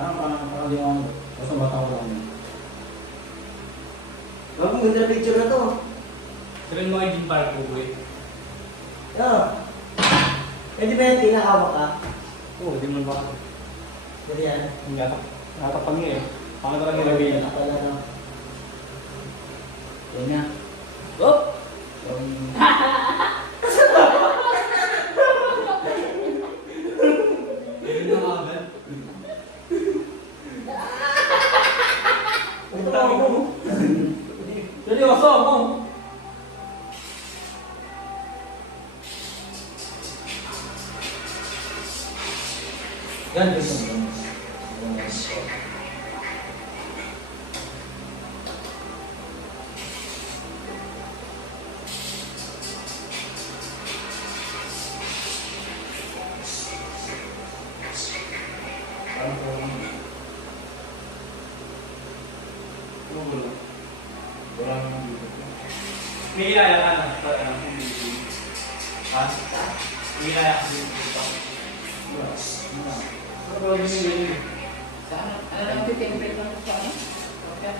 Parang di ako. Basta bata ko lang yun. Ang ganda picture na to. Sabihin mo kay Jim Park po eh. Oo. Pwede ba yung tinakawak ka? Oo, di mo ba? Pwede yan. Ang gata. Nakatapang niya eh. Pangat lang nilagay niya. Nakapala na. Yan na. Oh! Hindi na agad. Seryoso mo! Yan, gusto mo. May ilaya ka na. Ha? May ilaya ka dito. Ano ba yung hindi? Ano lang ito, template lang sa ano? Okay.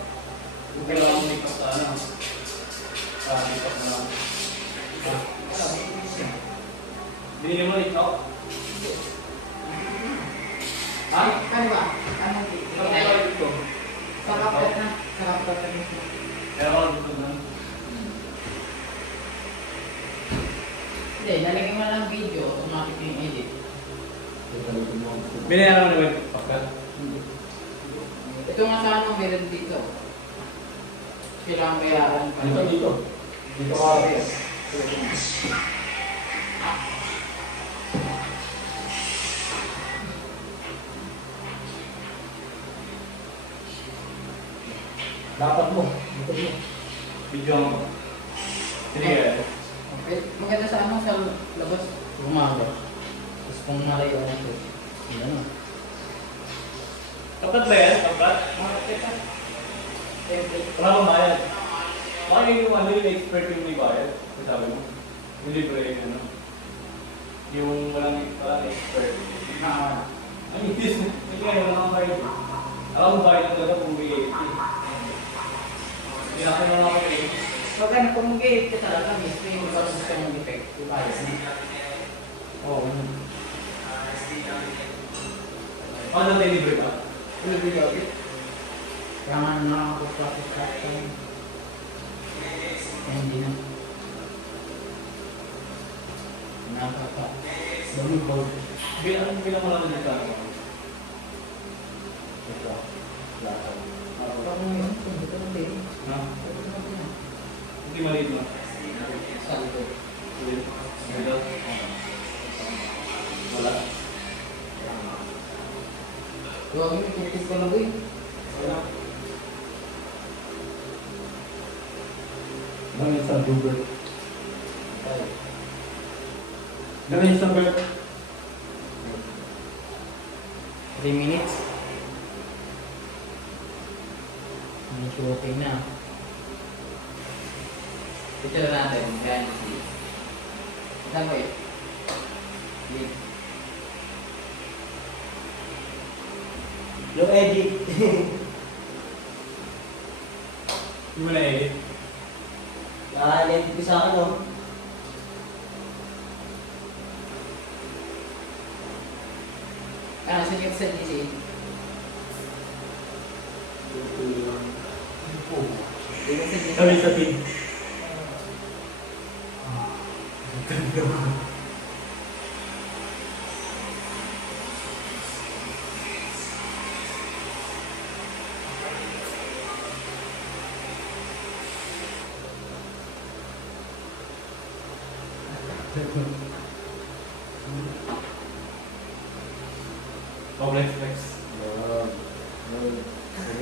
Okay lang ang makeup sa ano. Sa makeup na lang. Binili mo ito? Ha? Ano ba? Ano Ano ba? ba ito? Sarap na. Sarap na rin. Kaya ako gusto na. Hindi, lalagyan mo lang video, automatic yung edit. Binayaran mo na ba ito? Pagkat? Ito nga sana meron dito. Kailangan bayaran pa. Dito. Dito ka rin. Dapat mo. Dito mo. Video mo. Sige. Okay. Maganda sa ano, sa labas, gumaga. Tapos kung malayo na ito, yun ano. Tapat ba yan? Tapat? Makakita. Template. Wala bang bayad? Baka yung ano yung expert yung may bayad? Sabi mo? Yung libre yung ano? Yung walang expert. Ay, hindi nga walang bayad. Alam mo bayad talaga kung may 80. Hindi natin naman ako eh. Pag ano, kung mag-edit ka talaga, mismo yung parang gusto mong effect, ibayas na. Oo. Paano tayo libre ba? Ano video edit? Kaya nga nakakapag-process ka ito. Kaya hindi na. Nakaka. Dami ba? Bilang mo naman dito ako. Ito. Lahat. Parang yun, kung dito na din. Ha? Pwede na din. Hindi maliit mo. Saldo. Dito. Wala. Huwag mo, tutik ko na boy. Wala. Gamit sa Google. Gamit sa Google. 3 minutes. May shooting na. Ito na natin, behind the scenes. Ito mo eh. Click. Yung edit. Hindi mo na-edit. Edit ko sa akin, no? Ano, saan yung sa DC? Yung sa DC? Sabi sa pin. Flex, flex.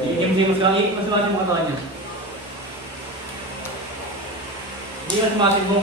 Iikim-ikim lang, iikim mas masin mo katawan niya. Hindi mas masin mo.